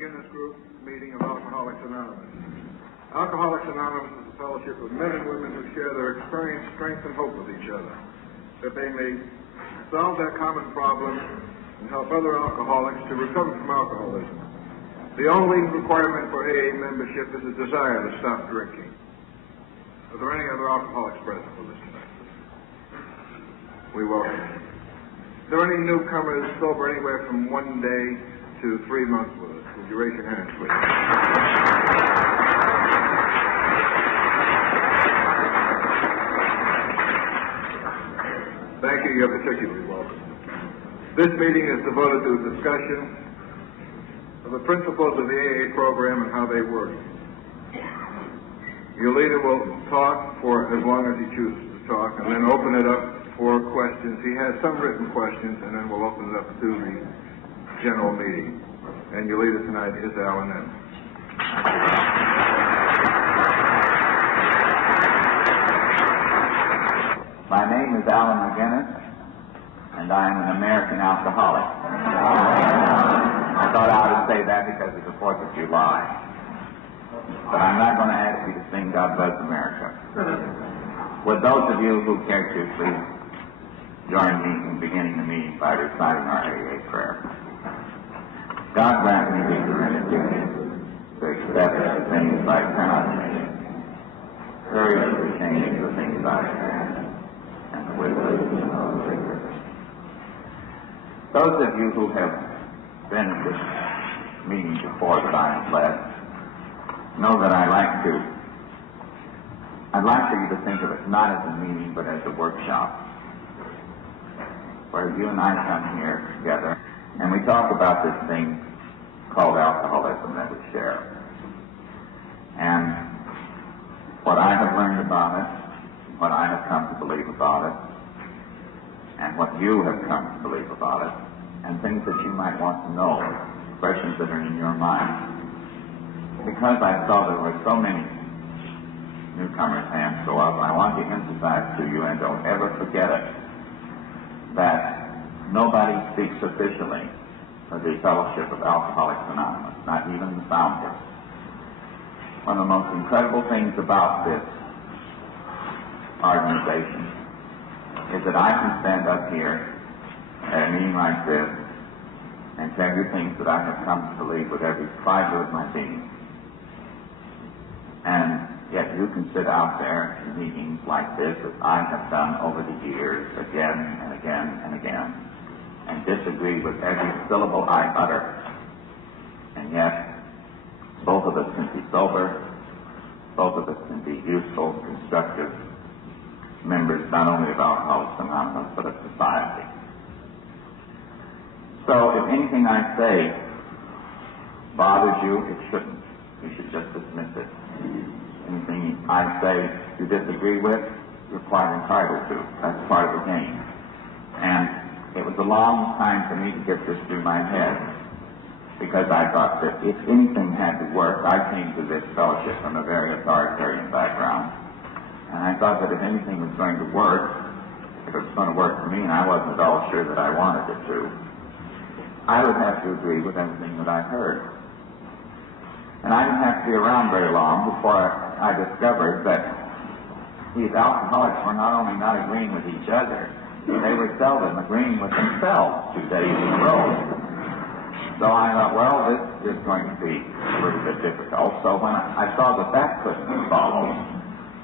McGinnis group meeting of Alcoholics Anonymous. Alcoholics Anonymous is a fellowship of men and women who share their experience, strength, and hope with each other, that they may solve their common problems and help other alcoholics to recover from alcoholism. The only requirement for AA membership is a desire to stop drinking. Are there any other alcoholics present with us tonight? We welcome you. Are there any newcomers sober anywhere from 1 day to 3 months with us? Would you raise your hands, please? Thank you. You're particularly welcome. This meeting is devoted to a discussion of the principles of the AA program and how they work. Your leader will talk for as long as he chooses to talk, and then open it up for questions. He has some written questions, and then we'll open it up to the general meeting. And your leader tonight is Alan M. My name is Alan McGinnis, and I am an American alcoholic. I thought I would say that because it's the 4th of July. But I'm not going to ask you to sing God Bless America. Would those of you who care to please join me in beginning the meeting by reciting our AA prayer. God grant me the serenity to accept the things I cannot change, courage to change the things I can, and wisdom to know the secret. Those of you who have been at this meeting before that I have led know that I'd like for you to think of it not as a meeting but as a workshop where you and I come here together and we talk about this thing called alcoholism that we share. And what I have learned about it, what I have come to believe about it, and what you have come to believe about it, and things that you might want to know, questions that are in your mind. Because I saw there were so many newcomers' hands go up, I want to emphasize to you, and don't ever forget it, that nobody speaks officially for the Fellowship of Alcoholics Anonymous, not even the founder. One of the most incredible things about this organization is that I can stand up here at a meeting like this and tell you things that I have come to believe with every fiber of my being. And yet you can sit out there in meetings like this, as I have done over the years, again and again and again, and disagree with every syllable I utter. And yet, both of us can be sober, both of us can be useful, constructive members not only of Alcoholics Anonymous, but of society. So if anything I say bothers you, it shouldn't. You should just dismiss it. Anything I say you disagree with, you're quite entitled to. That's part of the game. And it was a long time for me to get this through my head, because I thought that if anything had to work, I came to this fellowship from a very authoritarian background, and I thought that if anything was going to work, if it was going to work for me, and I wasn't at all sure that I wanted it to, I would have to agree with everything that I heard. And I didn't have to be around very long before I discovered that these alcoholics were not only not agreeing with each other, they were seldom agreeing with themselves 2 days in a row. So I thought, well, this is going to be a little bit difficult. So when I saw that that couldn't follow,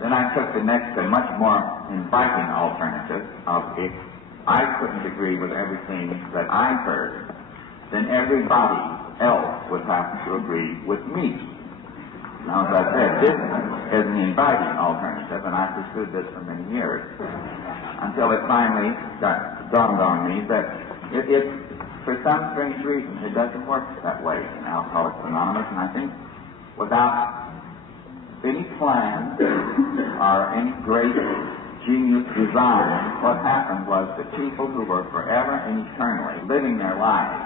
then I took the next and much more inviting alternative of if I couldn't agree with everything that I heard, then everybody else would have to agree with me. Now, as I said, this is an inviting alternative, and I pursued this for many years, until it finally dawned on me that it for some strange reason, it doesn't work that way in Alcoholics Anonymous, and I think without any plan or any great genius design, what happened was that people who were forever and eternally living their lives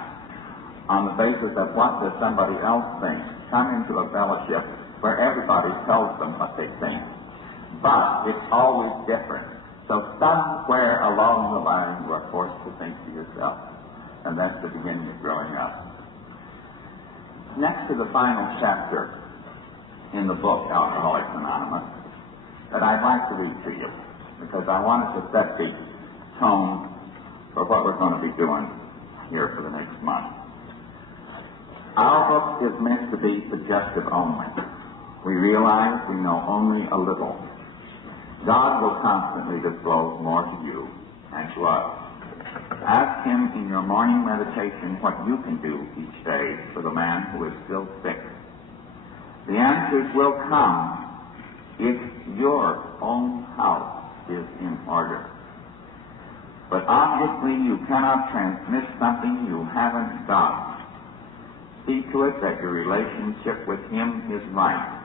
on the basis of what does somebody else think come into a fellowship where everybody tells them what they think. But it's always different. So somewhere along the line you are forced to think to yourself. And that's the beginning of growing up. next to the final chapter in the book, Alcoholics Anonymous, that I'd like to read to you, because I wanted to set the tone for what we're going to be doing here for the next month. Our book is meant to be suggestive only. We realize we know only a little. God will constantly disclose more to you and to us. Ask Him in your morning meditation what you can do each day for the man who is still sick. The answers will come if your own house is in order. But obviously you cannot transmit something you haven't got. See to it that your relationship with Him is right,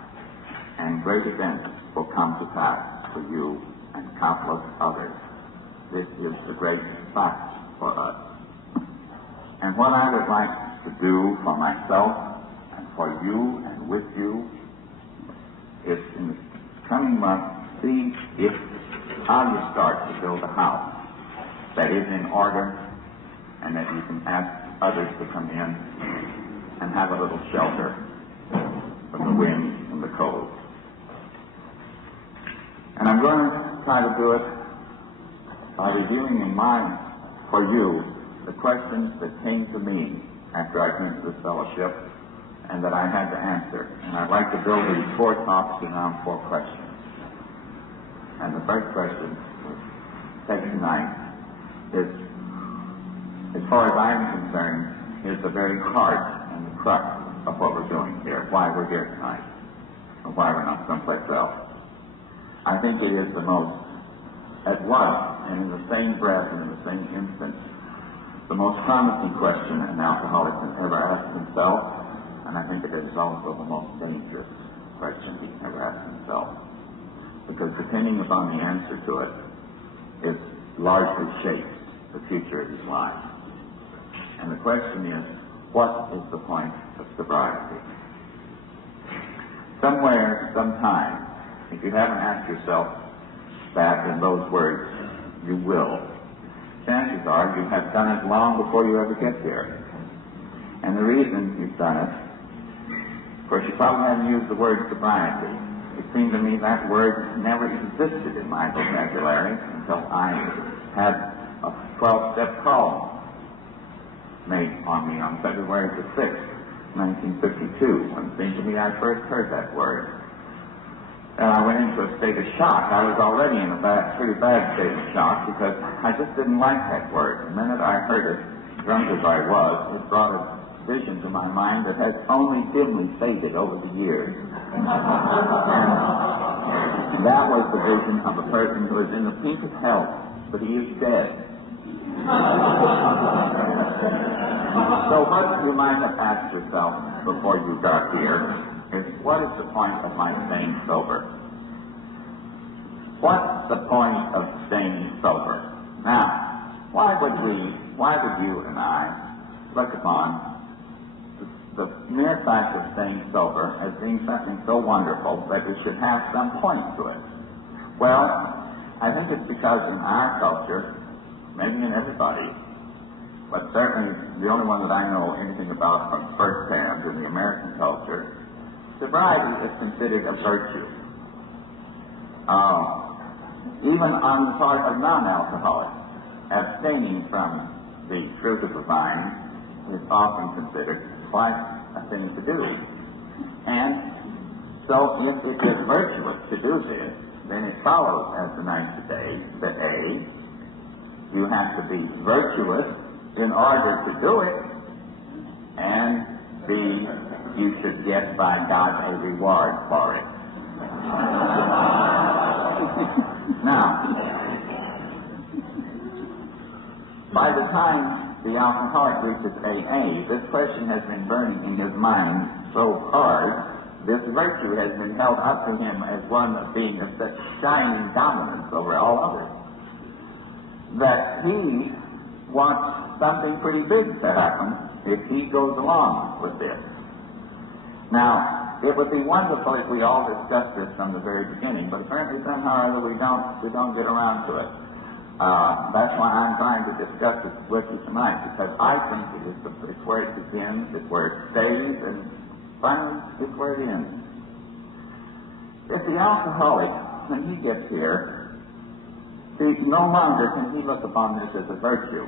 and great events will come to pass for you and countless others. This is the great fact for us. And what I would like to do for myself and for you and with you is in the coming month see how you start to build a house that is in order and that you can ask others to come in and have a little shelter from the wind and the cold. And I'm going to try to do it by reviewing in mind for you the questions that came to me after I came to this fellowship and that I had to answer. And I'd like to build these 4 talks around 4 questions. And the first question we'll take tonight is, as far as I'm concerned, is the very heart and the crux of what we're doing here, why we're here tonight, and why we're not someplace else. I think it is the most, at once, and in the same breath and in the same instant, the most promising question an alcoholic can ever ask himself, and I think it is also the most dangerous question he can ever ask himself. Because depending upon the answer to it, it largely shapes the future of his life. And the question is, what is the point of sobriety? Somewhere, sometime, if you haven't asked yourself that in those words, you will. Chances are you have done it long before you ever get there. And the reason you've done it, of course, you probably haven't used the word sobriety. It seemed to me that word never existed in my vocabulary until I had a 12-step call made on me on February the 6th, 1952, when it seemed to me I first heard that word. And I went into a state of shock. I was already in a pretty bad state of shock because I just didn't like that word. The minute I heard it, drunk as I was, it brought a vision to my mind that has only dimly faded over the years. And that was the vision of a person who is in the peak of health, but he is dead. So what you might have asked yourself before you got here is, what is the point of my staying sober? What's the point of staying sober? Now, why would you and I look upon the mere fact of staying sober as being something so wonderful that we should have some point to it? Well, I think it's because in our culture, maybe in everybody, but certainly the only one that I know anything about from firsthand in the American culture, sobriety is considered a virtue. Even on the part of non-alcoholics, abstaining from the fruit of the vine is often considered quite a thing to do. And so if it is virtuous to do this, then it follows, as the night today, that A, you have to be virtuous in order to do it, and B, you should get by God a reward for it. Now, by the time the alcoholic reaches AA, this question has been burning in his mind so hard, this virtue has been held up to him as one of being of such shining dominance over all others, that he wants something pretty big to happen if he goes along with this. Now, it would be wonderful if we all discussed this from the very beginning, but apparently somehow or other we don't get around to it. That's why I'm trying to discuss it with you tonight, because I think it's where it begins, it's where it stays, and finally it's where it ends. If the alcoholic, when he gets here, no longer can he look upon this as a virtue,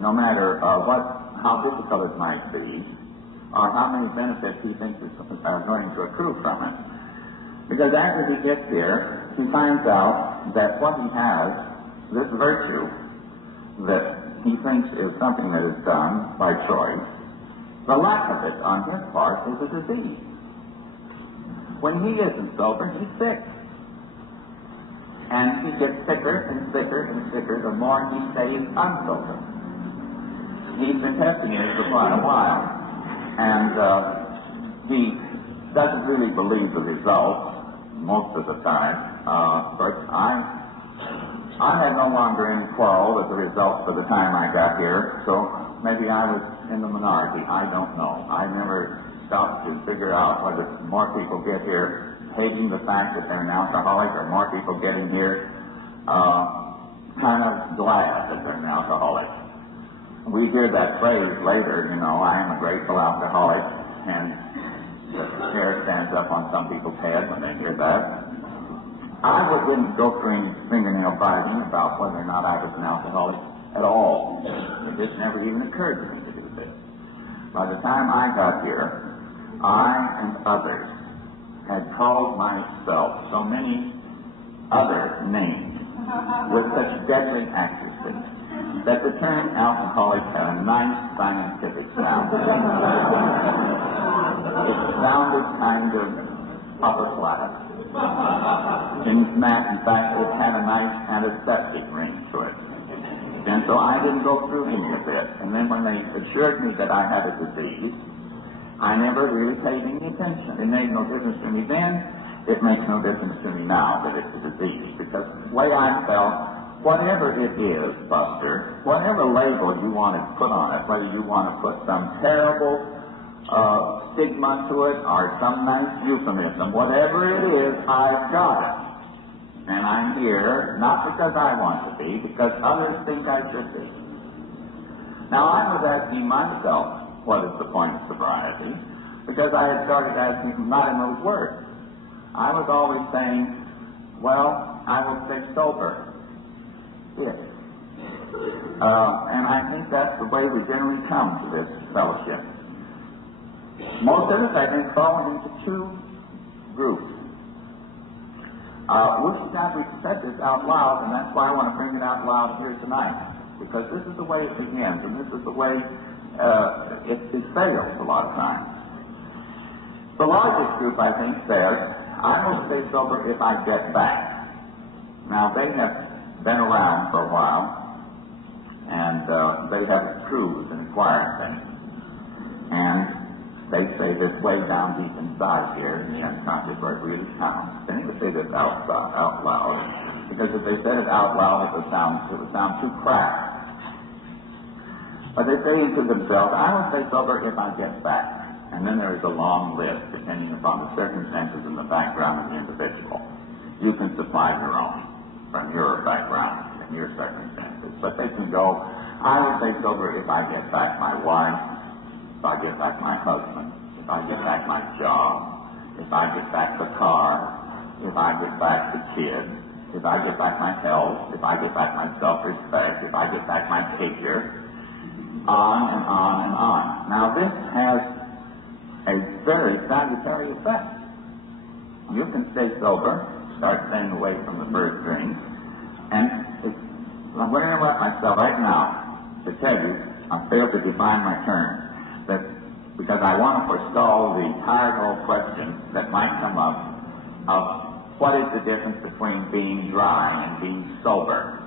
no matter how difficult it might be, or how many benefits he thinks are going to accrue from it. Because after he gets here, he finds out that what he has, this virtue that he thinks is something that is done by choice, the lack of it on his part is a disease. When he isn't sober, he's sick. And he gets sicker and sicker and sicker the more he stays unsober. He's been testing it for quite a while, and he doesn't really believe the results most of the time. But I had no longer any quarrel with the results by the time I got here, so maybe I was in the minority. I don't know. I never stopped to figure out whether more people get here hating the fact that they're an alcoholic, or more people getting here kind of glad that they're an alcoholic. We hear that phrase later, I am a grateful alcoholic, and the hair stands up on some people's head when they hear that. I wouldn't go through any fingernail biting about whether or not I was an alcoholic at all. It just never even occurred to me to do this. By the time I got here, I and others had called myself so many other names with such deadly accuracy that the term alcoholic had a nice scientific sound. It sounded kind of upper class. In fact, it had a nice antiseptic ring to it. And so I didn't go through any of this. And then when they assured me that I had a disease, I never really paid any attention. It made no difference to me then. It makes no difference to me now that it's a disease. Because the way I felt, whatever it is, Buster, whatever label you want to put on it, whether you want to put some terrible stigma to it or some nice euphemism, whatever it is, I've got it. And I'm here not because I want to be, because others think I should be. Now I was asking myself, what is the point of sobriety? Because I had started asking not in those words. I was always saying, well, I will stay sober. If. And I think that's the way we generally come to this fellowship. Most of us, I think, fall into two groups. We should not respect this out loud, and that's why I want to bring it out loud here tonight. Because this is the way it begins, and this is the way it fails a lot of times. The largest group, I think, says, I will stay sober if I get back. Now, they have been around for a while, and they have truths and acquired things. And they say this way down deep inside here in the unconscious where it really counts. They need to say this out loud, because if they said it out loud, it would sound too cracked. But they say to themselves, I will stay sober if I get back. And then there is a long list, depending upon the circumstances and the background of the individual. You can supply your own from your background and your circumstances. But they can go, I will stay sober if I get back my wife, if I get back my husband, if I get back my job, if I get back the car, if I get back the kids, if I get back my health, if I get back my self-respect, if I get back my figure, on and on and on. Now this has a very salutary effect. You can stay sober, start staying away from the first drink, and I'm going to interrupt myself right now to tell you I failed to define my term. Because I want to forestall the tired old question that might come up of what is the difference between being dry and being sober.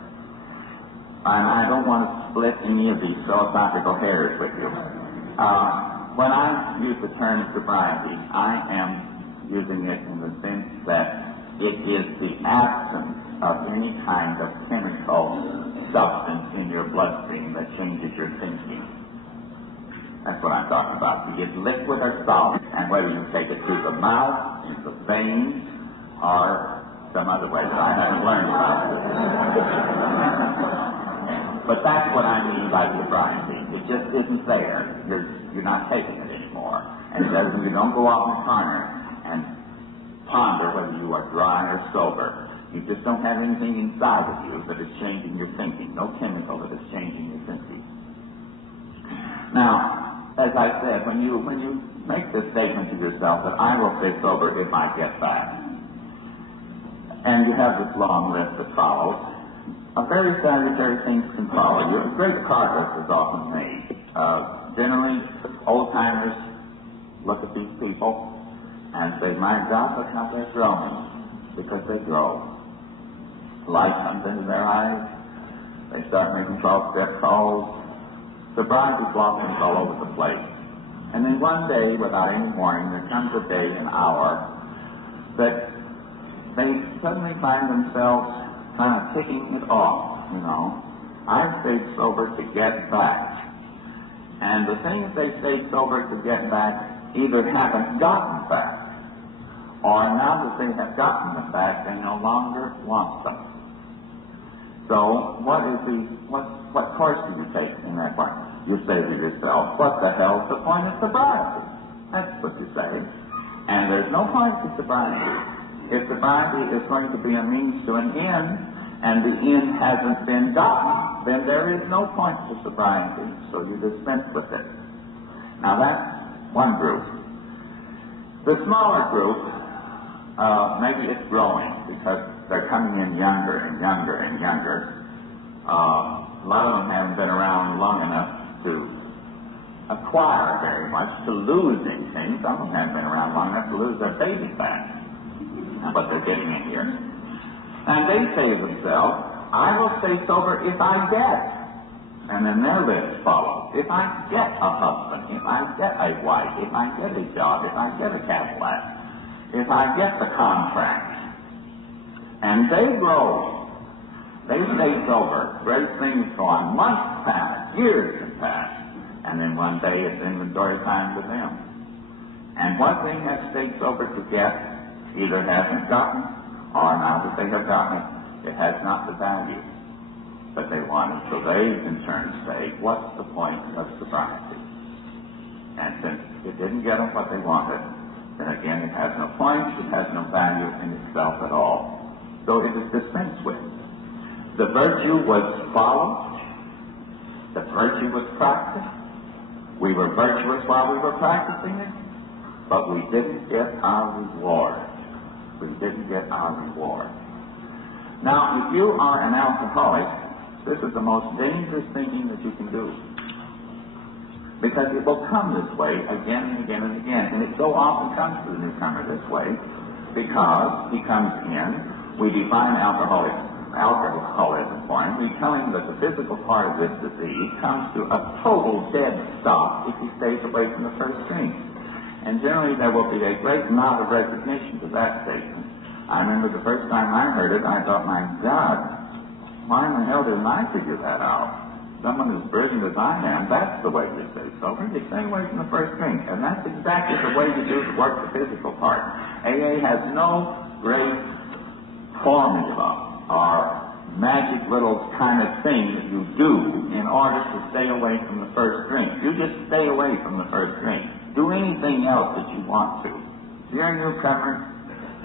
And I don't want to split any of these philosophical hairs with you. When I use the term sobriety, I am using it in the sense that it is the absence of any kind of chemical substance in your bloodstream that changes your thinking. That's what I'm talking about. You get liquid or solid, and whether you take it through the mouth, in the veins, or some other way that I haven't learned about. But that's what I mean by sobriety. It just isn't there. You're not taking it anymore. And you don't go out in the corner and ponder whether you are dry or sober. You just don't have anything inside of you that is changing your thinking. No chemical that is changing your thinking. Now, as I said, when you make this statement to yourself that I will stay sober if I get back, and you have this long list that follows, a very salutary things can follow you. Great progress is often made. Generally, old-timers look at these people and say, my God, look how they're growing, because they grow. Light comes into their eyes. They start making 12-step calls. Sobriety blossoms all over the place. And then one day, without any warning, there comes a day, an hour, that they suddenly find themselves kind of ticking it off, you know. I've stayed sober to get back. And the things they stayed sober to get back either haven't gotten back, or now that they have gotten them back, they no longer want them. So what course do you take in that one? You say to yourself, what the hell's the point of sobriety? That's what you say. And there's no point to sobriety. If sobriety is going to be a means to an end, and the end hasn't been gotten, then there is no point to sobriety, so you dispense with it. Now that's one group. The smaller group, maybe it's growing, because they're coming in younger and younger and younger. A lot of them haven't been around long enough to acquire very much, to lose anything. Some of them haven't been around long enough to lose their baby back. But they're getting in here. And they say to themselves, I will stay sober if I get. And then their list follows. If I get a husband, if I get a wife, if I get a job, if I get a Cadillac, if I get the contract. And they grow. They stay sober. Great things go on. Months pass, years can pass. And then one day it's inventory time with them. And what they have stayed sober to get either hasn't gotten, or now that they have gotten it, it has not the value that they wanted. So they, in turn, say, what's the point of sobriety? And since it didn't get them what they wanted, then again, it has no point, it has no value in itself at all. So it is dispensed with. The virtue was followed, the virtue was practiced. We were virtuous while we were practicing it, but we didn't get our reward. We didn't get our reward. Now, if you are an alcoholic, this is the most dangerous thinking that you can do. Because it will come this way again and again and again. And it so often comes to the newcomer this way because he comes in, we define alcoholism for him. We tell him that the physical part of this disease comes to a total dead stop if he stays away from the first drink. And generally there will be a great nod of resignation to that statement. I remember the first time I heard it, I thought, my God, why in the hell didn't I figure that out? Someone as brilliant as I am, that's the way you stay sober. You stay away from the first drink. And that's exactly the way you do to work the physical part. AA has no great formula or magic little kind of thing that you do in order to stay away from the first drink. You just stay away from the first drink. Do anything else that you want to. You're a newcomer,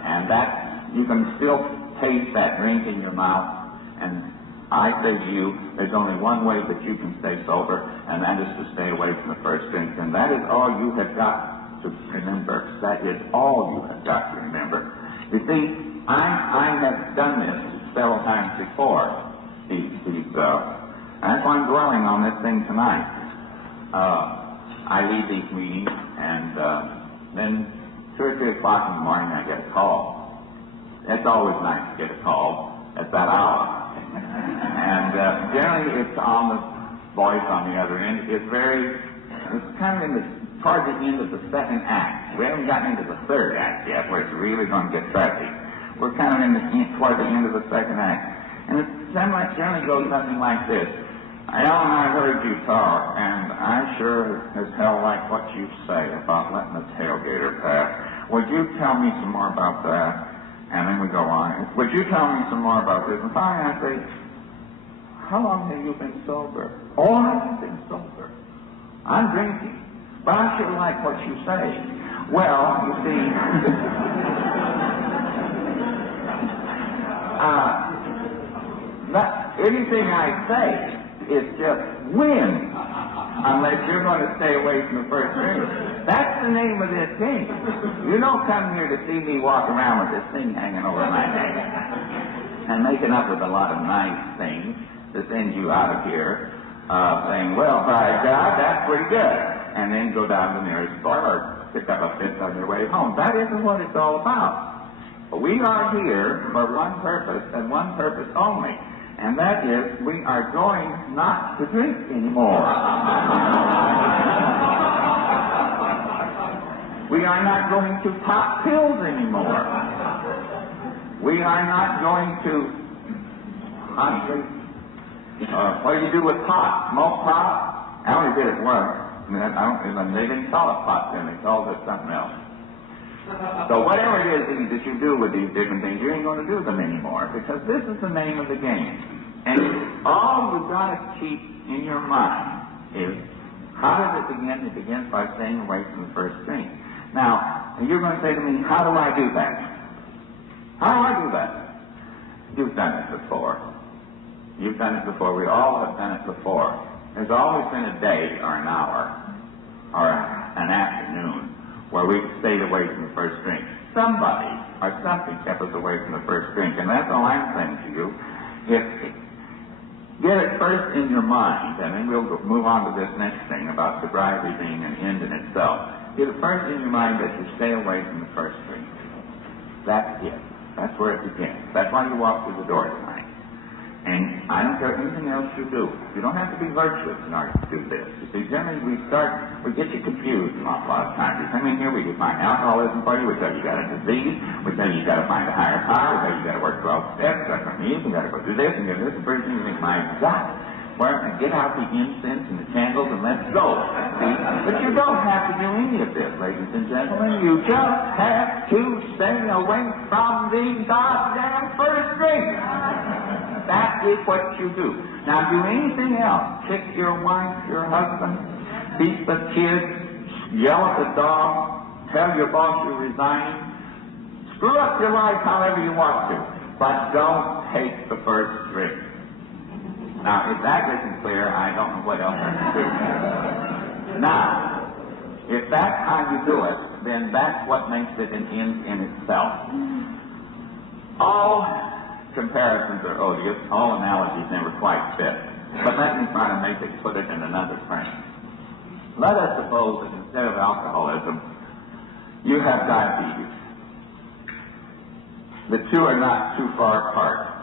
and that you can still taste that drink in your mouth. And I say to you, there's only one way that you can stay sober, and that is to stay away from the first drink. And that is all you have got to remember. That is all you have got to remember. You see, I have done this several times before. That's why I'm dwelling on this thing tonight. I leave these meetings, and then 2 or 3 o'clock in the morning I get a call. It's always nice to get a call at that hour. And generally it's on the voice on the other end. It's kind of toward the end of the second act. We haven't gotten into the third act yet, where it's really going to get tragic. We're kind of toward the end of the second act. And it generally goes something like this. Alan, I heard you talk, and I sure as hell like what you say about letting the tailgater pass. Would you tell me some more about that? And then we go on. Would you tell me some more about this? And finally I say, how long have you been sober? Oh, I've been sober. I'm drinking. But I sure like what you say. Well, you see, anything I say is just wind, unless you're going to stay away from the first drink. That's the name of this game. You don't come here to see me walk around with this thing hanging over my neck and making up with a lot of nice things to send you out of here saying, well, by God, that's pretty good, and then go down to the nearest store or pick up a fifth on your way home. That isn't what it's all about. We are here for one purpose and one purpose only, and that is we are going not to drink anymore. We are not going to pop pills anymore. We are not going to, what do you do with pot? Smoke pot? I only did it once. They didn't call it pot then, they called it something else. So whatever it is that you do with these different things, you ain't going to do them anymore, because this is the name of the game. And all you've got to keep in your mind is, how does it begin? It begins by staying away from the first drink. Now, you're going to say to me, how do I do that? How do I do that? You've done it before. You've done it before. We all have done it before. There's always been a day or an hour or an afternoon where we've stayed away from the first drink. Somebody or something kept us away from the first drink, and that's all I'm saying to you. Get it first in your mind, and then we'll move on to this next thing about sobriety being an end in itself. Get it first in your mind that you stay away from the first drink. That's it. That's where it begins. That's why you walk through the door tonight. And I don't care anything else you do. You don't have to be virtuous in order to do this. You see, generally we get you confused an awful lot of times. You come in here, we define alcoholism for you, we tell you got a disease, we tell you got to find a higher power, we tell you got to work 12 steps, that's what means, you got to go do this and do this, and pretty soon you think, my God, where get out the incense and the candles and let's go. See? But you don't have to do any of this, ladies and gentlemen. You just have to stay away from the goddamn first drink. That is what you do. Now, do anything else. Kick your wife, your husband, beat the kids, yell at the dog, tell your boss you're resigning. Screw up your life however you want to, but don't take the first drink. Now, if that isn't clear, I don't know what else I can do. Now, if that's how you do it, then that's what makes it an end in itself. All comparisons are odious, all analogies never quite fit. But let me try to put it in another frame. Let us suppose that instead of alcoholism, you have diabetes. The two are not too far apart.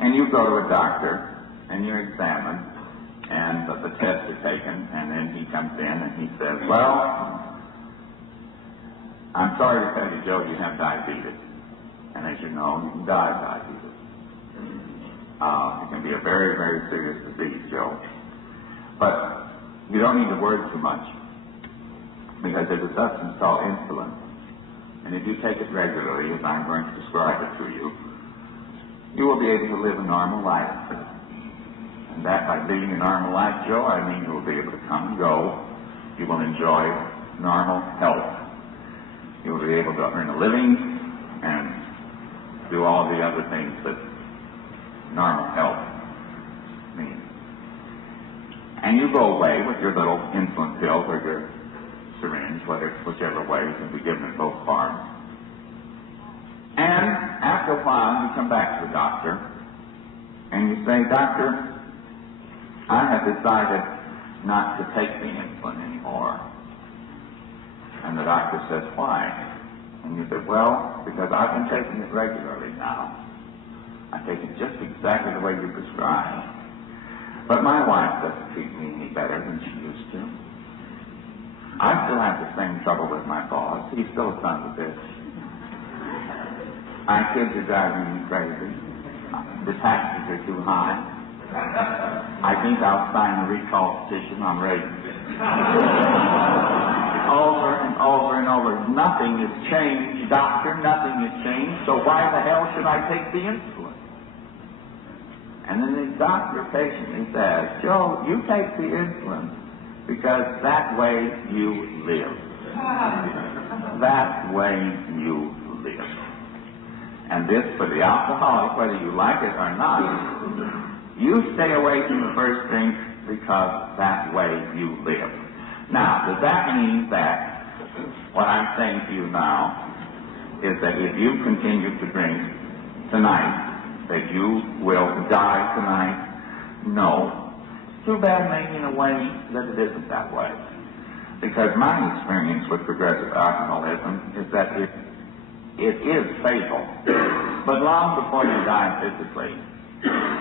And you go to a doctor, and you're examined, and the tests are taken, and then he comes in and he says, well, I'm sorry to tell you, Joe, you have diabetes. And as you know, you can die of diabetes. It can be a very, very serious disease, Joe. But you don't need to worry too much, because there's a substance called insulin. And if you take it regularly, as I'm going to describe it to you, you will be able to live a normal life. And that, by leading a normal life, Joe, I mean you will be able to come and go. You will enjoy normal health. You will be able to earn a living and do all the other things that normal health means. And you go away with your little insulin pills or your syringe, whichever way, you can be given in both forms. And after a while, you come back to the doctor, and you say, Doctor, I have decided not to take the insulin anymore. And the doctor says, why? And you said, well, because I've been taking it regularly now. I take it just exactly the way you prescribe. But my wife doesn't treat me any better than she used to. I still have the same trouble with my boss. He's still a son of a bitch. My kids are driving me crazy. The taxes are too high. I think I'll sign a recall petition on raisins. Over and over and over words, nothing is changed, doctor, nothing is changed, so why the hell should I take the insulin? And then the doctor patiently says, Joe, you take the insulin because that way you live. That way you live. And this, for the alcoholic, whether you like it or not, you stay away from the first drink because that way you live. Now, does that mean that what I'm saying to you now is that if you continue to drink tonight, that you will die tonight? No. It's too bad maybe in a way that it isn't that way. Because my experience with progressive alcoholism is that it is fatal. But long before you die physically,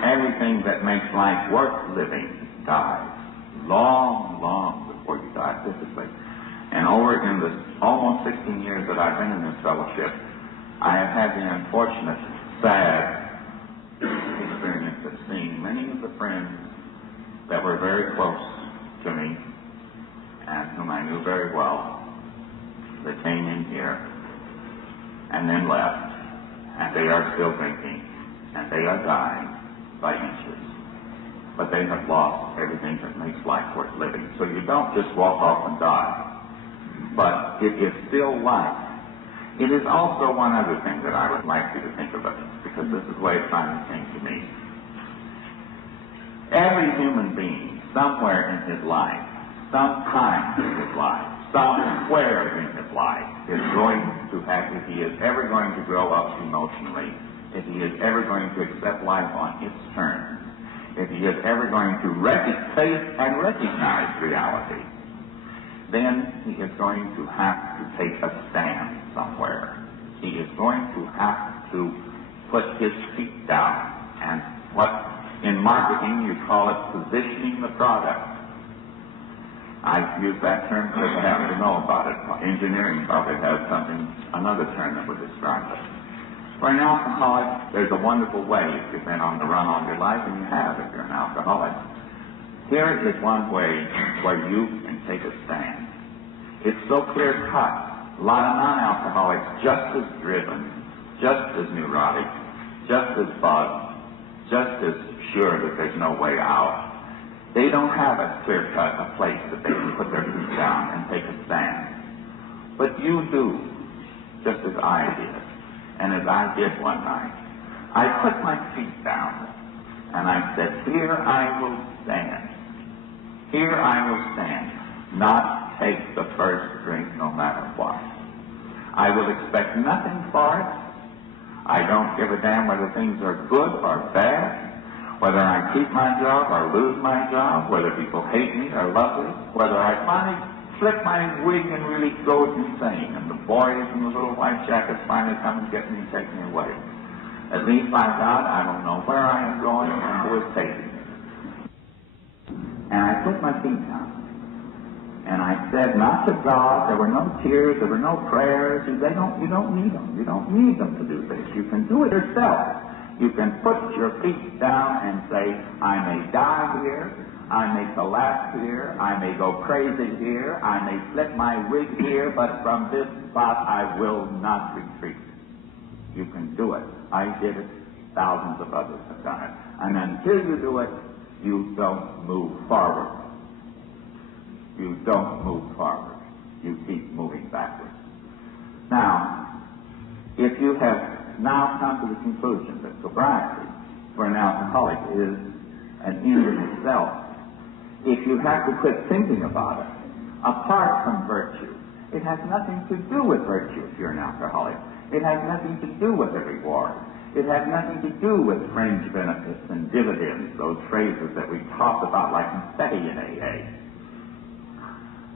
everything that makes life worth living dies. Long, long before you die physically. And over in the almost 16 years that I've been in this fellowship, I have had the unfortunate, sad experience of seeing many of the friends that were very close to me and whom I knew very well, they came in here and then left, and they are still drinking, and they are dying by inches. But they have lost everything that makes life worth living. So you don't just walk off and die, but it is still life. It is also one other thing that I would like you to think about, because this is the way it finally came to me. Every human being, somewhere in his life, sometime in his life, somewhere in his life, is going to have, if he is ever going to grow up emotionally, if he is ever going to accept life on its terms, if he is ever going to face and recognize reality, then he is going to have to take a stand somewhere. He is going to have to put his feet down, and what in marketing you call it positioning the product. I use that term because I happen to know about it. Engineering probably has another term that would describe it. For an alcoholic, there's a wonderful way if you've been on the run all your life, and you have if you're an alcoholic. Here is one way where you can take a stand. It's so clear-cut. A lot of non-alcoholics just as driven, just as neurotic, just as bugged, just as sure that there's no way out. They don't have a clear-cut, a place that they can put their feet down and take a stand. But you do, just as I did, and as I did one night. I put my feet down, and I said, here I will stand. Here I will stand, not take the first drink no matter what. I will expect nothing for it. I don't give a damn whether things are good or bad, whether I keep my job or lose my job, whether people hate me or love me, whether I finally flip my wig and really go insane, and the boys in the little white jackets finally come and get me and take me away. At least, by God, I don't know where I am going and who is taking me. And I put my feet down. And I said, not to God, there were no tears, there were no prayers. You don't need them. You don't need them to do this. You can do it yourself. You can put your feet down and say, I may die here, I may collapse here, I may go crazy here, I may flip my wig here, but from this spot I will not retreat. You can do it. I did it. Thousands of others have done it. And until you do it, you don't move forward. You don't move forward. You keep moving backwards. Now, if you have now come to the conclusion that sobriety for an alcoholic is an end in itself, if you have to quit thinking about it, apart from virtue, it has nothing to do with virtue if you're an alcoholic. It has nothing to do with a reward. It has nothing to do with fringe benefits and dividends, those phrases that we talk about like confetti in AA.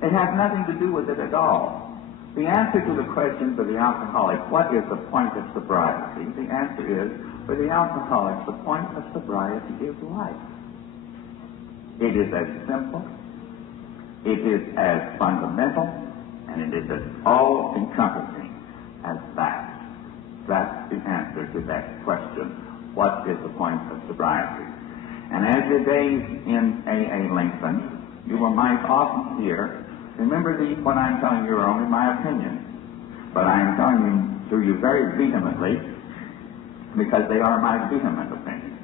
It has nothing to do with it at all. The answer to the question for the alcoholic, what is the point of sobriety? The answer is, for the alcoholic, the point of sobriety is life. It is as simple, it is as fundamental, and it is as all-encompassing as that. That's the answer to that question. What is the point of sobriety? And as your days in AA lengthen, you will might often hear, remember these when I'm telling you are only my opinion, but I am telling them to you very vehemently because they are my vehement opinions.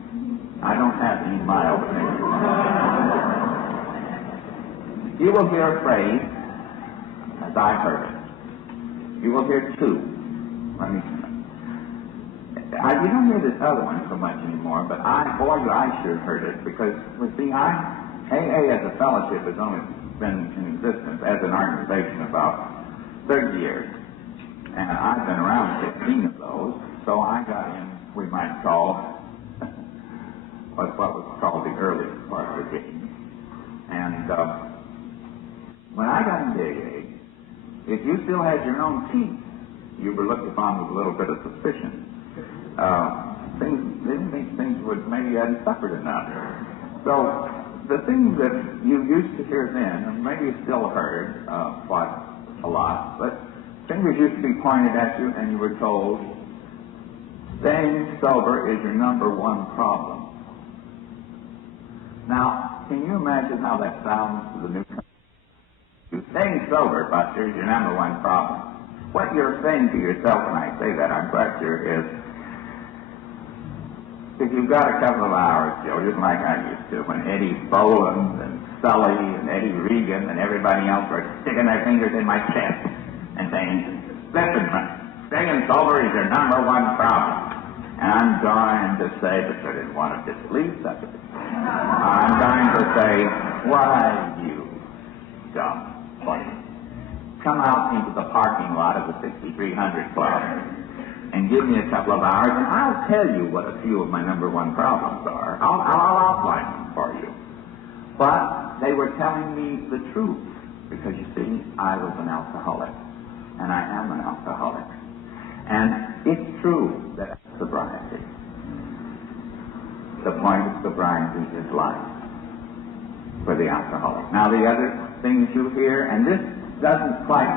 I don't have any mild opinions. You will hear a phrase, as I heard it. You will hear two. You don't hear this other one so much anymore, but I sure heard it because, AA as a fellowship has only been in existence as an organization about 30 years, and I've been around 15 of those, so I got in, we might call, what was called the early part of the game. And when I got into AA, if you still had your own teeth, you were looked upon with a little bit of suspicion. They didn't think things would, maybe you hadn't suffered enough. So the things that you used to hear then, and maybe you still heard quite a lot, but fingers used to be pointed at you and you were told, staying sober is your number one problem. Now, can you imagine how that sounds to the newcomer? Staying sober, Buster, is your number one problem. What you're saying to yourself when I say that, I'm quite sure, is if you've got a couple of hours, Joe, just like I used to, when Eddie Boland and Sully and Eddie Regan and everybody else were sticking their fingers in my chest and saying, listen, staying sober is your number one problem. And I'm going to say, because I didn't want to disbelieve such a thing, I'm going to say, why, you dumb bunny, come out into the parking lot of the 6300 Club and give me a couple of hours, and I'll tell you what a few of my number one problems are. I'll outline them for you. But they were telling me the truth, because you see, I was an alcoholic, and I am an alcoholic. And it's true that sobriety, the point of sobriety is life for the alcoholic. Now, the other things you hear, and this doesn't quite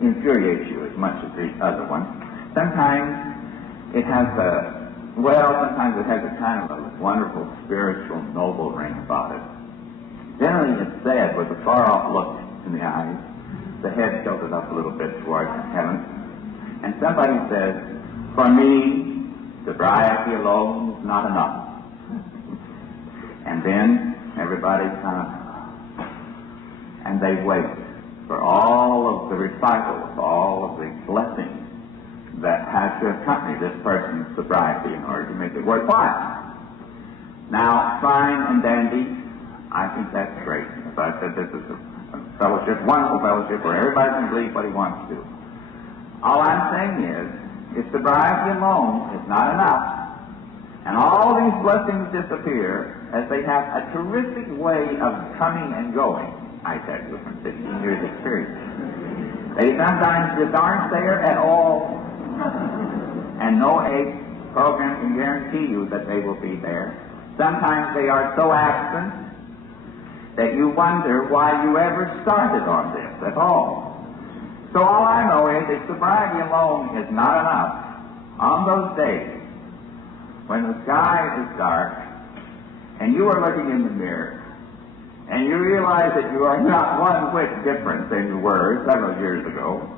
infuriate you as much as the other one. Sometimes it has a kind of a wonderful, spiritual, noble ring about it. Generally, it's said with a far-off look in the eyes, the head tilted up a little bit towards heaven, and somebody says, for me, sobriety alone is not enough. And then everybody and they wait for all of the recital of all of the blessings that has to accompany this person's sobriety in order to make it worthwhile. Now, fine and dandy, I think that's great. As I said, this is a fellowship, wonderful fellowship, where everybody can believe what he wants to. All I'm saying is, if sobriety alone is not enough, and all these blessings disappear, as they have a terrific way of coming and going, I tell you from 15 years experience. They sometimes just aren't there at all, and no AA program can guarantee you that they will be there. Sometimes they are so absent that you wonder why you ever started on this at all. So all I know is that sobriety alone is not enough. On those days when the sky is dark and you are looking in the mirror and you realize that you are not one whit different than you were several years ago,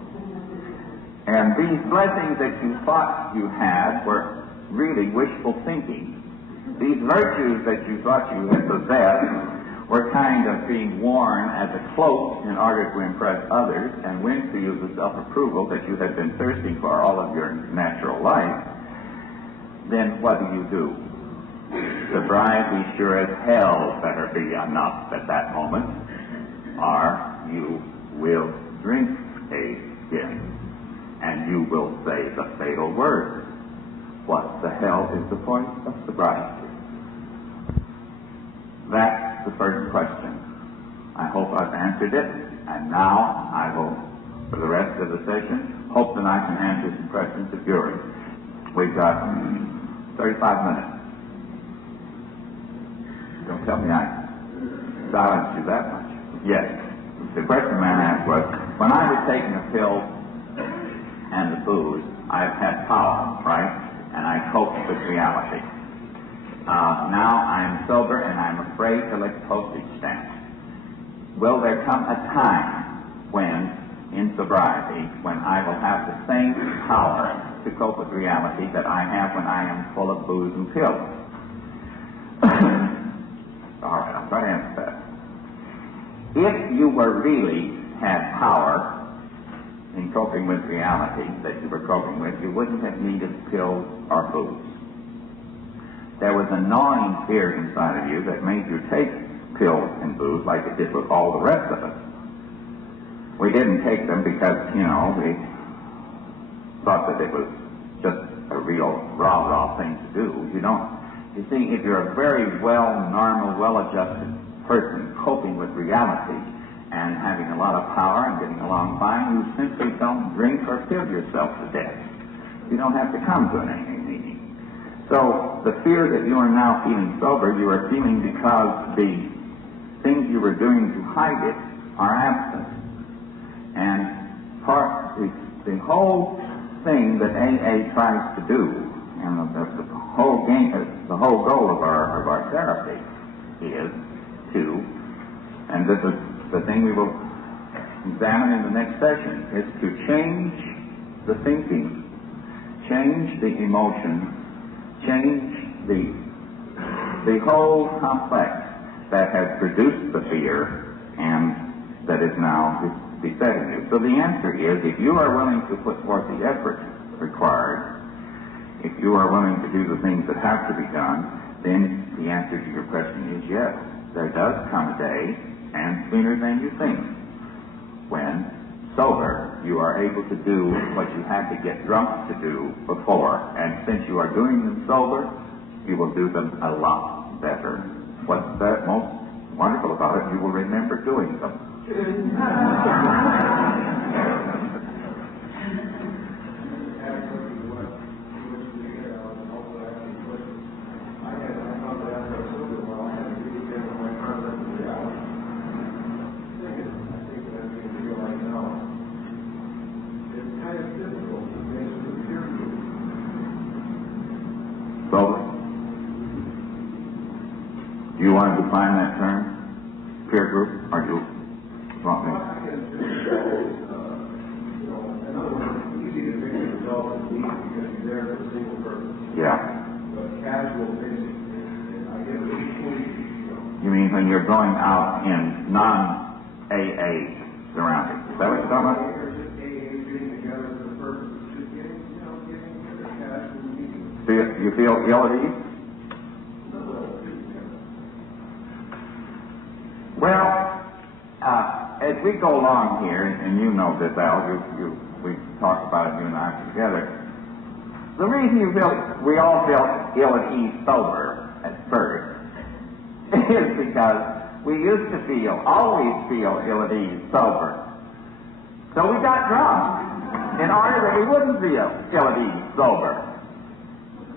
and these blessings that you thought you had were really wishful thinking. These virtues that you thought you had possessed were kind of being worn as a cloak in order to impress others and win for you the self-approval that you had been thirsting for all of your natural life. Then what do? Sobriety sure as hell better be enough at that moment, or you will drink again, and you will say the fatal word. What the hell is the point of sobriety? That's the first question. I hope I've answered it, and now I will, for the rest of the session, hope that I can answer some questions of yours. We've got 35 minutes. Don't tell me I silenced you that much. Yes. The question man asked was, when I was taking a pill and the booze, I've had power, right? And I coped with reality. Now I'm sober and I'm afraid to lick postage stamps. Will there come a time when in sobriety when I will have the same power to cope with reality that I have when I am full of booze and pills. All right, I'll try to answer that. If you really had power in coping with reality that you were coping with, you wouldn't have needed pills or booze. There was a gnawing fear inside of you that made you take pills and booze like it did with all the rest of us. We didn't take them because, we thought that it was just a real rah-rah thing to do. You see, if you're a very normal, well-adjusted person coping with reality and having a lot of power and getting along fine, you simply don't drink or kill yourself to death. You don't have to come to an AA meeting. So the fear that you are now feeling sober, you are feeling because the things you were doing to hide it are absent. And the whole thing that AA tries to do, and the whole goal of our therapy is to, and this is the thing we will examine in the next session, is to change the thinking, change the emotion, change the whole complex that has produced the fear and that is now besetting you. So the answer is, if you are willing to put forth the effort required, if you are willing to do the things that have to be done, then the answer to your question is yes. There does come a day, and sooner than you think, when sober you are able to do what you had to get drunk to do before. And since you are doing them sober, you will do them a lot better. What's the most wonderful about it? You will remember doing them. Do you want to define that term, peer group, or do you want me? Yeah. You mean when you're going out in non-AA surroundings? Is that what you're talking about? Do you feel ill at ease? Well, as we go along here, and you know this, Al, we've talked about it, you and I together. The reason we all feel ill at ease sober at first is because we used to always feel ill at ease sober. So we got drunk in order that we wouldn't feel ill at ease sober.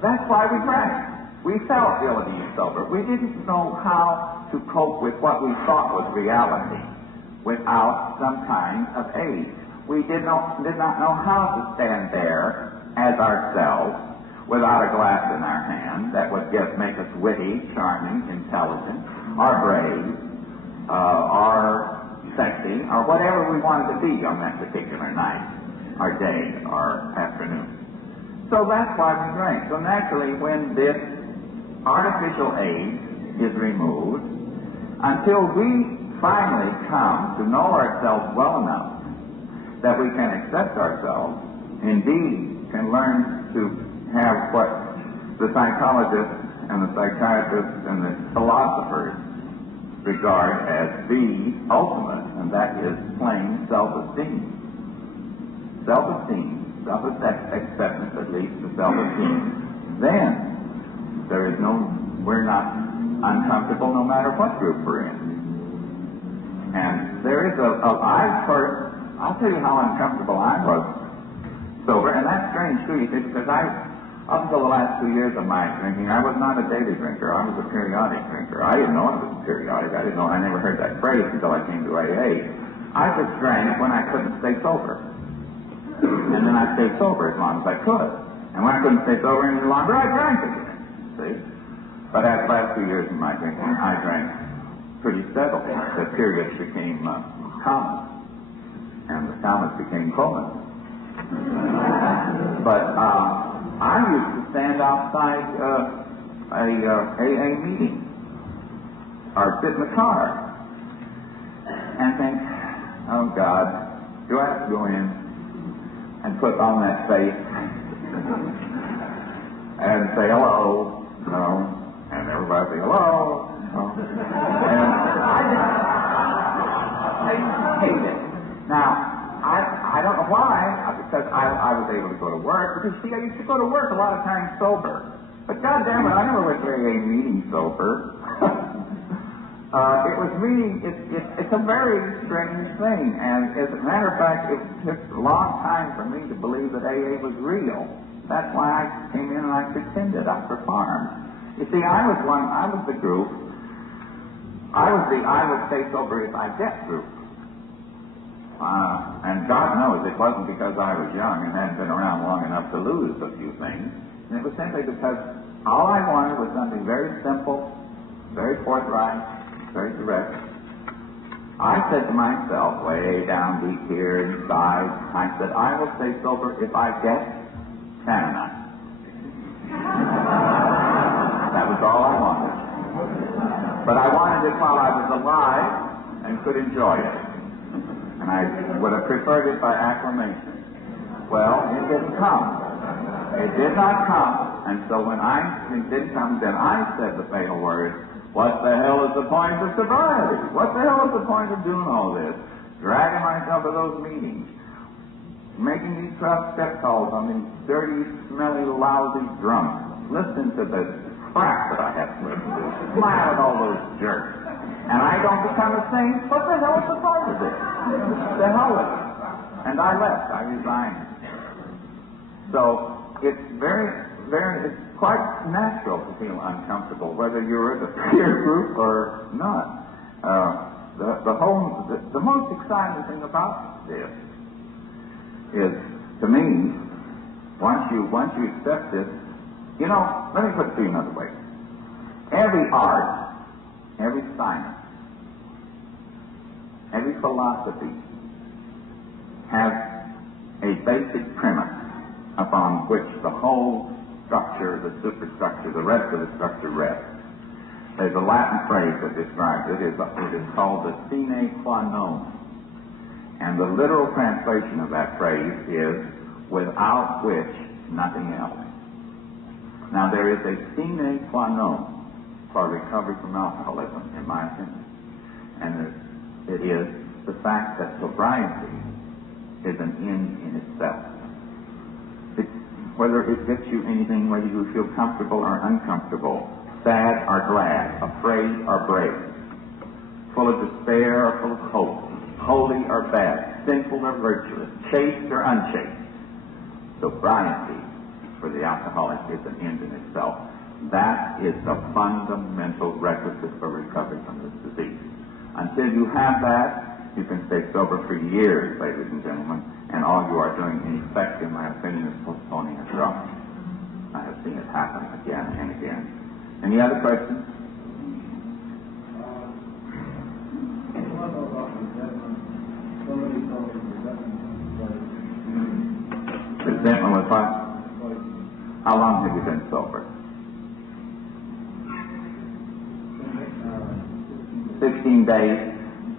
That's why we drank. We felt ill at ease sober. We didn't know how to cope with what we thought was reality without some kind of aid. We did not know how to stand there as ourselves without a glass in our hand that would make us witty, charming, intelligent, or brave, or sexy, or whatever we wanted to be on that particular night, or day, or afternoon. So that's why we drank. So naturally, when this artificial aid is removed, until we finally come to know ourselves well enough that we can accept ourselves, indeed can learn to have what the psychologists and the psychiatrists and the philosophers regard as the ultimate, and that is plain self-esteem. Self-esteem, self-acceptance, at least the self-esteem. Then we're not uncomfortable no matter what group we're in. And there is I'll tell you how uncomfortable I was sober, and that's strange too, because up until the last 2 years of my drinking, I was not a daily drinker. I was a periodic drinker. I didn't know it was periodic. I never heard that phrase until I came to AA. I just drank when I couldn't stay sober. And then I stayed sober as long as I could. And when I couldn't stay sober any longer, I drank again. See? But after the last 2 years of my drinking, I drank pretty steadily. The periods became common. and the Thomas became Coleman. But I used to stand outside a AA meeting, or sit in the car, and think, oh God, do I have to go in and put on that face and say hello? No. And everybody say hello. No. And I hate it. Now, I don't know why, because I was able to go to work. Because, see, I used to go to work a lot of times sober. But goddamn it, I never went to AA meeting sober. It was really, it's a very strange thing. And as a matter of fact, it took a long time for me to believe that AA was real. That's why I came in and I pretended, I performed. You see, I was the group. I would stay sober if I get group. And God knows it wasn't because I was young and hadn't been around long enough to lose a few things. And it was simply because all I wanted was something very simple, very forthright, very direct. I said to myself, way down deep here inside, I said, I will stay sober if I get Canada. That was all I wanted. But I wanted it while I was alive and could enjoy it. And I would have preferred it by acclamation. Well, it didn't come. It did not come. And so when it didn't come, then I said the fatal words, what the hell is the point of sobriety? What the hell is the point of doing all this? Dragging myself to those meetings. Making these transcript calls on these dirty, smelly, lousy drunks. Listening to the crap that I have to listen to. Smile at all those jerks. And I don't become a saint. What the hell is the point of this? The hell with it. And I left. I resigned. So it's it's quite natural to feel uncomfortable, whether you're in a peer group or not. The most exciting thing about this is, to me, once you accept this, you know, let me put it to you another way. Every art, every science, every philosophy has a basic premise upon which the whole structure, the superstructure, the rest of the structure rests. There's a Latin phrase that describes it. It is called the sine qua non. And the literal translation of that phrase is, without which, nothing else. Now, there is a sine qua non for recovery from alcoholism, in my opinion. And it is the fact that sobriety is an end in itself. Whether it gets you anything, whether you feel comfortable or uncomfortable, sad or glad, afraid or brave, full of despair or full of hope, holy or bad, sinful or virtuous, chaste or unchaste, sobriety for the alcoholic is an end in itself. That is the fundamental requisite for recovery from this disease. Until you have that, you can stay sober for years, ladies and gentlemen, and all you are doing, in effect, in my opinion, is postponing a drug. I have seen it happen again and again. Any other questions? Resentment was what? How long have you been sober? 16 days.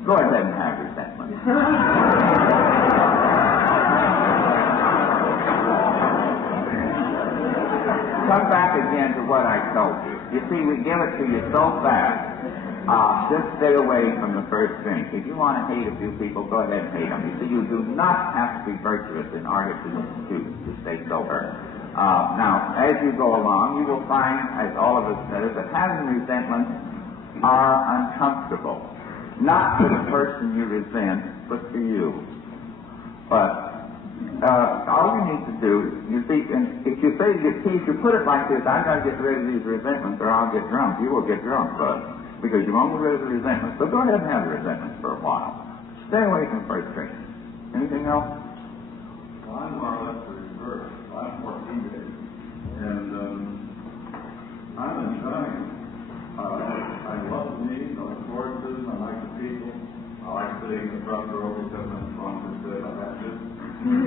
Go ahead and have resentment. Come back again to what I told you. You see, we give it to you so fast. Just stay away from the first drink. If you want to hate a few people, go ahead and hate them. You see, you do not have to be virtuous in order to stay sober. Now, as you go along, you will find, as all of us said, that having resentment are uncomfortable. Not to the person you resent, but to you. But all you need to do, you see, if you say, if you put it like this, I've got to get rid of these resentments or I'll get drunk, you will get drunk, bud, because you won't get rid of the resentments. So go ahead and have the resentments for a while. Stay away from first drink. Anything else? Well, I'm more or less the reverse. I'm 14 days. And I'm enjoying it. I love the meetings, I look forward to them, I like the people, I like the sitting in the front row because I'm sponsored to a Baptist. I'm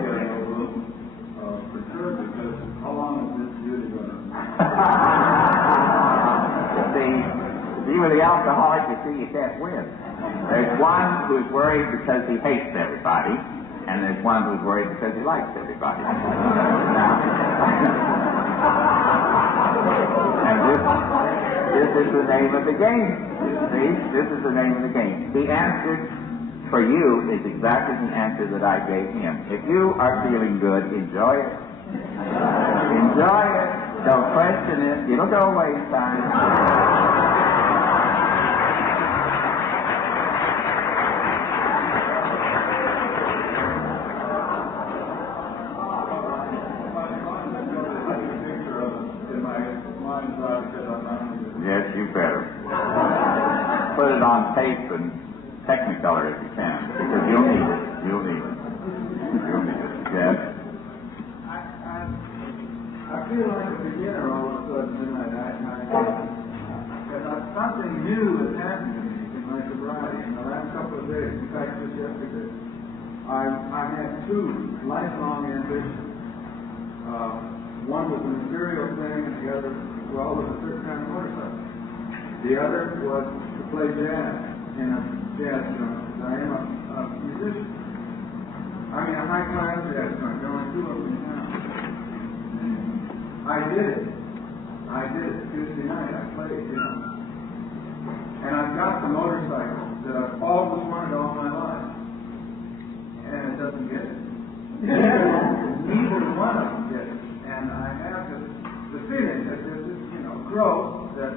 getting a little perturbed because how long is this beauty going to See, with the alcoholic, you see, you can't win. There's one who's worried because he hates everybody, and there's one who's worried because he likes everybody. And this is the name of the game. See, this is the name of the game. The answer for you is exactly the answer that I gave him. If you are feeling good, enjoy it. Enjoy it. Don't question it. It'll go away in time. Yes, you better. Put it on tape and Technicolor if you can, because you'll need it. You'll need it. You'll need it. Yes? I feel like a beginner all of a sudden tonight. Something new has happened to me in my sobriety in the last couple of days. In fact, just yesterday. I had two lifelong ambitions. One was a material thing, and the other, well, was a certain kind of motorcycle. The other was to play jazz in a jazz joint. I am a musician. I mean, a high-class jazz joint. There are only two of them in town. I did it. Tuesday night, I played, And I've got the motorcycle that I've always wanted all my life. And it doesn't get it. Neither one of them get it. And I have the feeling that there's this, growth that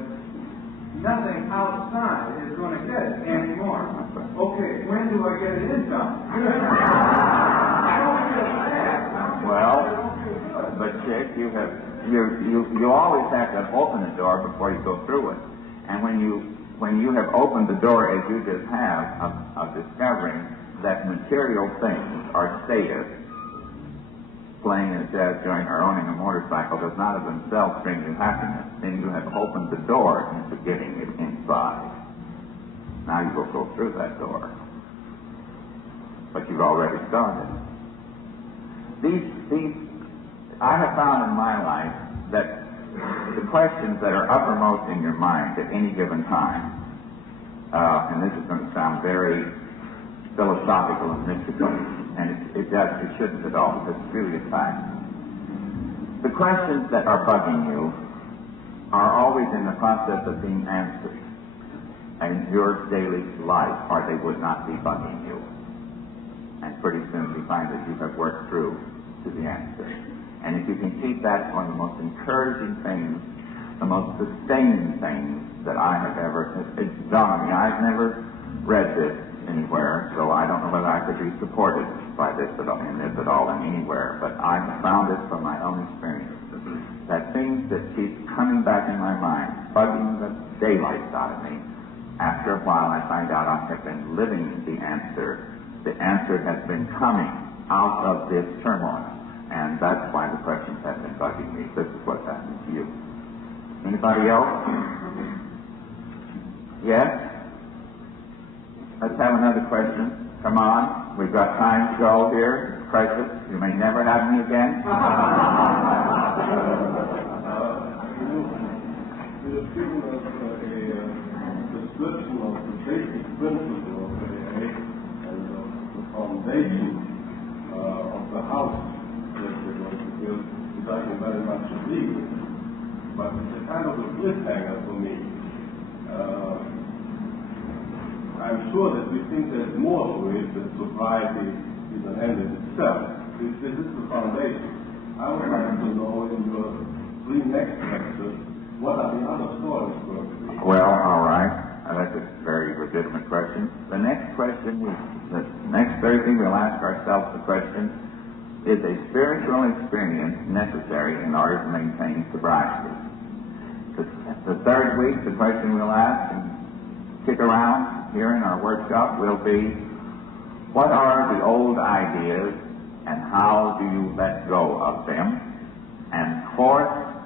nothing outside is going to get it anymore. Okay, when do I get it inside? I don't feel bad. Well, but Chick, you always have to open the door before you go through it. And when you have opened the door, as you just have, of discovering that material things are status, playing in a jazz joint or owning a motorcycle does not of themselves bring you happiness, then you have opened the door into getting it inside. Now you will go through that door. But you've already started. I have found in my life that the questions that are uppermost in your mind at any given time, and this is going to sound very philosophical and mystical, and it shouldn't at all, because it's really a fact. The questions that are bugging you are always in the process of being answered in your daily life, or they would not be bugging you. And pretty soon you find that you have worked through to the answer. And if you can keep that, it's one of the most encouraging things, the most sustaining things that I have ever, it's dawned on me. I've never read this anywhere, so I don't know whether I could be supported by this at all, anywhere, but I've found it from my own experience, that things that keep coming back in my mind, bugging the daylights out of me, after a while I find out I have been living the answer has been coming out of this turmoil, and that's why the questions have been bugging me. This is what's happening to you. Anybody else? Yes? Let's have another question. Come on. We've got time to go here. Precious. You may never have me again. You have given us a description of the basic principle of AA and the foundation of the house that we're going to build, which I can very much agree with. But it's a kind of a cliffhanger for me. I'm sure that we think there's more to it than sobriety is an end in itself. This is the foundation. I would like to know in your three next lectures, what are the other stories going to be? Well, all right. That's a very legitimate question. The next question, the next Thursday, we'll ask ourselves the question, is a spiritual experience necessary in order to maintain sobriety? The third week, the question we'll ask and kick around here in our workshop will be, what are the old ideas and how do you let go of them? And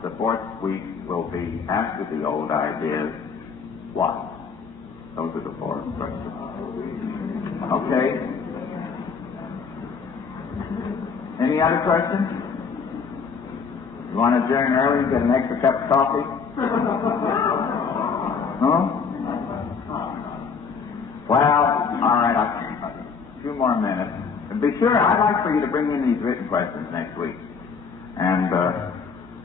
the fourth week will be, after the old ideas, what? Those are the 4 questions. Okay? Any other questions? You want to adjourn early and get an extra cup of coffee? No? Well, all right, a few more minutes. And be sure, I'd like for you to bring in these written questions next week. And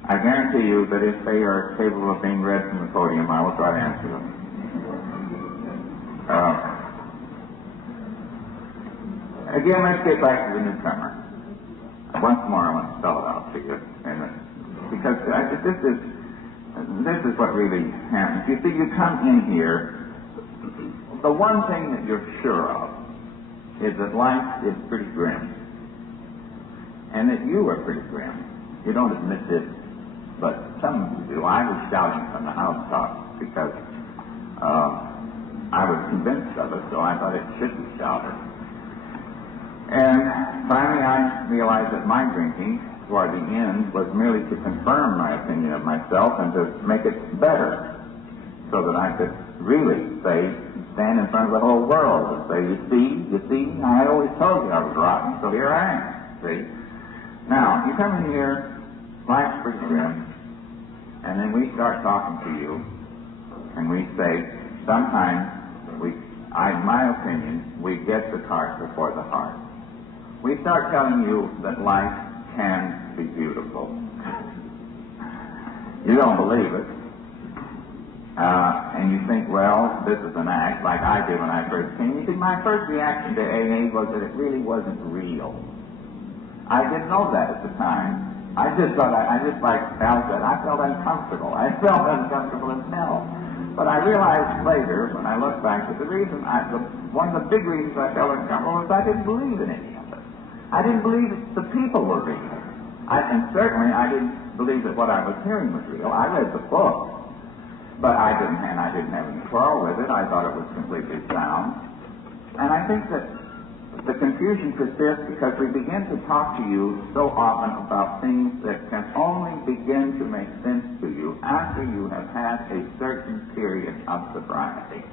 I guarantee you that if they are capable of being read from the podium, I will try to answer them. Again, let's get back to the newcomer. Once more, I want to spell it out to you. And, because this is what really happens. You see, you come in here, the one thing that you're sure of is that life is pretty grim. And that you are pretty grim. You don't admit this, but some of you do. I was shouting from the housetops because I was convinced of it, so I thought it should be shouted. And finally I realized that my drinking toward the end was merely to confirm my opinion of myself and to make it better so that I could really stand in front of the whole world and say, you see, I always told you I was rotten, so here I am, see? Now, you come in here, life's pretty grim, and then we start talking to you, and we say, sometimes in my opinion, we get the cart before the heart. We start telling you that life can be beautiful. You don't believe it. And you think, well, this is an act, like I did when I first came. You see, my first reaction to AA was that it really wasn't real. I didn't know that at the time. I just thought, like Al said, I felt uncomfortable. I felt uncomfortable as hell. But I realized later, when I look back, that one of the big reasons I felt uncomfortable was I didn't believe in any of it. I didn't believe that the people were real. And certainly I didn't believe that what I was hearing was real. I read the book, but I didn't have any quarrel with it. I thought it was completely sound. And I think that the confusion persists because we begin to talk to you so often about things that can only begin to make sense to you after you have had a certain period of sobriety.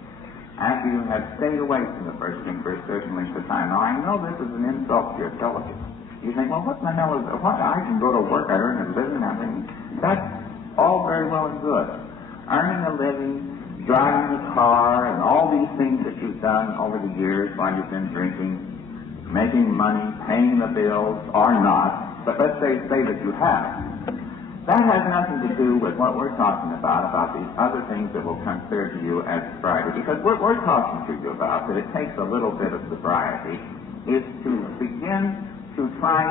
After you have stayed away from the first thing for a certain length of time. Now, I know this is an insult to your television. You think, well, what in the hell is it? What? I can go to work, I earn a living, I mean, that's all very well and good. Earning a living, driving a car, and all these things that you've done over the years while you've been drinking, making money, paying the bills, or not, but let's say that you have. That has nothing to do with what we're talking about these other things that will come clear to you as sobriety. Because what we're talking to you about, that it takes a little bit of sobriety, is to begin to try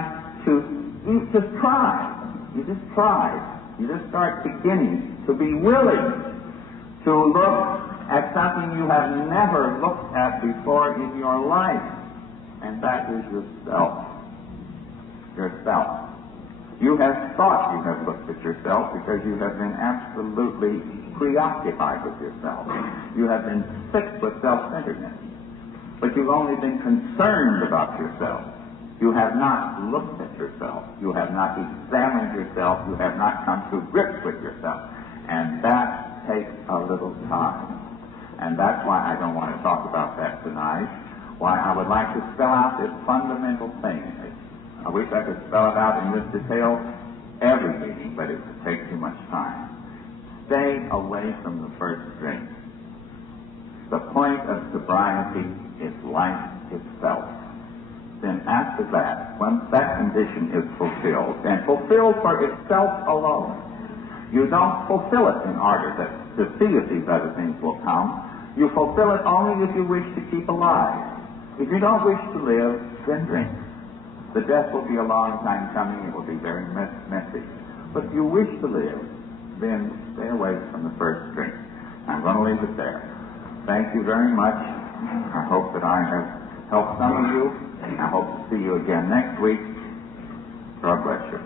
to, you just try. You just try. You just start beginning to be willing to look at something you have never looked at before in your life. And that is yourself. Yourself. You have thought you have looked at yourself because you have been absolutely preoccupied with yourself. You have been sick with self-centeredness. But you've only been concerned about yourself. You have not looked at yourself. You have not examined yourself. You have not come to grips with yourself. And that takes a little time. And that's why I don't want to talk about that tonight. Why I would like to spell out this fundamental thing. I wish I could spell it out in this detail every meeting, but it would take too much time. Stay away from the first drink. The point of sobriety is life itself. Then after that, once that condition is fulfilled, and fulfilled for itself alone, you don't fulfill it in order to see if these other things will come. You fulfill it only if you wish to keep alive. If you don't wish to live, then drink. The death will be a long time coming. It will be very messy. But if you wish to live, then stay away from the first drink. I'm going to leave it there. Thank you very much. I hope that I have helped some of you. I hope to see you again next week. God bless you.